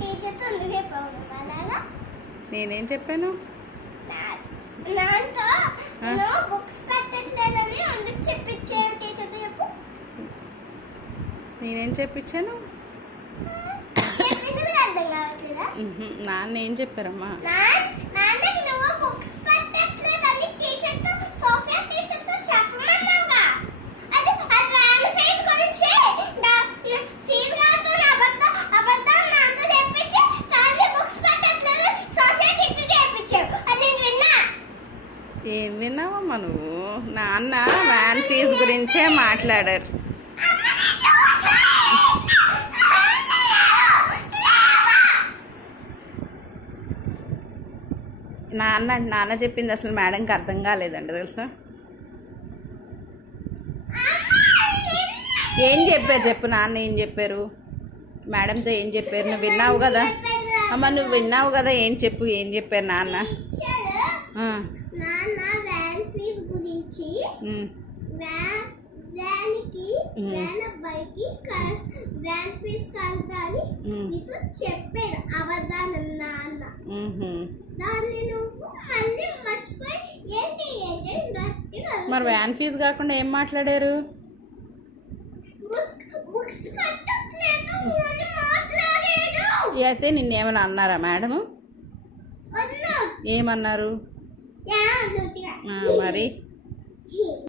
టీచర్తో ఎందుకు చెప్పావు నాన్న? నేనేం చెప్పాను? నాతో నువ్వు బుక్స్ పెట్టట్లేదని అందుకు చెప్పించావు టీచర్తో చెప్పు. నేనేం చెప్పించాను? చెప్పింది కూడా అర్థం కావట్లేదా? నాన్న ఏం చెప్పారమ్మా? నాన్నకి నువ్వు బుక్స్ పెట్టట్లేదని టీచర్తో సోఫియా టీచర్తో చెప్పమన్నావుగా. అది వ్యాన్ ఫీజు గురించి ఫీజు కాదు అబద్ధం నాతో చెప్పించి కానీ బుక్స్ పెట్టట్లేదు సోఫియా టీచర్ చెప్పించాడు. అది నేను విన్నా. ఏం విన్నావమ్మా నువ్వు? నాన్న వ్యాన్ ఫీజు గురించే మాట్లాడారు. నాన్న చెప్పింది అసలు మేడంకి అర్థం కాలేదండి తెలుసా. ఏం చెప్పారు చెప్పు? నాన్న ఏం చెప్పారు? మేడంతో ఏం చెప్పారు? నువ్వు విన్నావు కదా అమ్మ, నువ్వు విన్నావు కదా. ఏం చెప్పారు నాన్న? నాన్న వ్యాన్ ఫీజు గురించి వ్యాన్కి వ్యాన్ అబ్బాయికి వ్యాన్ ఫీజు కలదని నీతో చెప్పాడు అబద్ధాన్ని నాన్న. దాన్ని నువ్వు మళ్ళీ మర్చిపోయి ఏంటి గట్టిగా. మరి వ్యాన్ ఫీజు కాకుండా ఏం మాట్లాడారు? బుక్స్ కట్టట్లేదు అని మాట్లాడాడు. అయితే నిన్నేమైనా అన్నారా మేడము? ఏమన్నారు మరి?